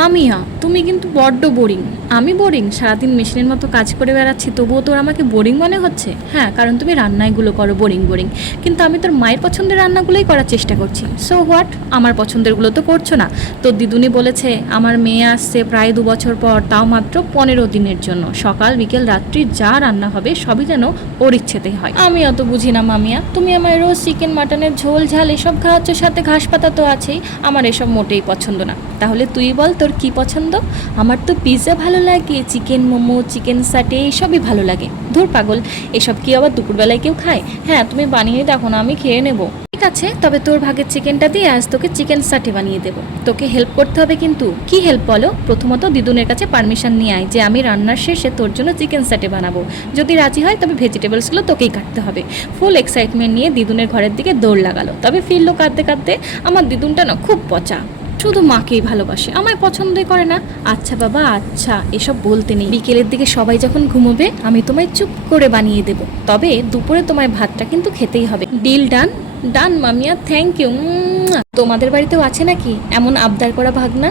মামিয়া তুমি কিন্তু বড্ড বোরিং। আমি বোরিং? সারাদিন মেশিনের মতো কাজ করে বেড়াচ্ছি তবুও তোর আমাকে বোরিং মনে হচ্ছে? হ্যাঁ, কারণ তুমি রান্নাগুলো করো বোরিং বোরিং, কিন্তু আমি তোর মায়ের পছন্দের রান্নাগুলোই করার চেষ্টা করছি। সো হোয়াট, আমার পছন্দেরগুলো তো করছো না। তোর দিদুনি বলেছে আমার মেয়ে আসছে প্রায় 2 বছর পর, তাও মাত্র 15 দিনের জন্য। সকাল বিকেল রাত্রি যা রান্না হবে সবই যেন ওর ইচ্ছেতেই হয়। আমি অত বুঝি না মামিয়া, তুমি আমার রোজ চিকেন মাটনের ঝোল ঝাল এসব খাওয়াচ্ছ, সাথে ঘাস পাতা তো আছেই। আমার এসব মোটেই পছন্দ না। তাহলে তুই বল তোর কি পছন্দ? আমার তো পিৎজা ভালো লাগে, চিকেন মোমো, চিকেন সাটে এসবই ভালো লাগে। ধুর পাগল, এসব কি আবার দুপুরবেলায় কেউ খায়? হ্যাঁ তুমি বানিয়ে দেখো না, আমি খেয়ে নেব। ঠিক আছে, তবে তোর ভাগের চিকেনটা দিয়ে আজ তোকে চিকেন সাটে বানিয়ে দেবো। তোকে হেল্প করতে হবে কিন্তু। কি হেল্প বলো? প্রথমত দিদুনের কাছে পারমিশন নিয়ে আয় যে আমি রান্নার শেষে তোর জন্য চিকেন সাটে বানাবো। যদি রাজি হয় তবে ভেজিটেবলসগুলো তোকেই কাটতে হবে। ফুল এক্সাইটমেন্ট নিয়ে দিদুনের ঘরের দিকে দৌড় লাগালো, তবে ফিরলো কাঁদতে কাঁদতে। আমার দিদুনটা না খুব পচা, শুধু মাকেই ভালোবাসে, আমায় পছন্দই করে না। আচ্ছা বাবা আচ্ছা, এসব বলতে নেই। বিকেলের দিকে সবাই যখন ঘুমোবে আমি তোমায় চুপ করে বানিয়ে দেব, তবে দুপুরে তোমায় ভাতটা কিন্তু খেতেই হবে। Deal done? ডান মামিয়া, থ্যাংক ইউ। তোমাদের বাড়িতেও আছে নাকি এমন আবদার করা ভাগনা?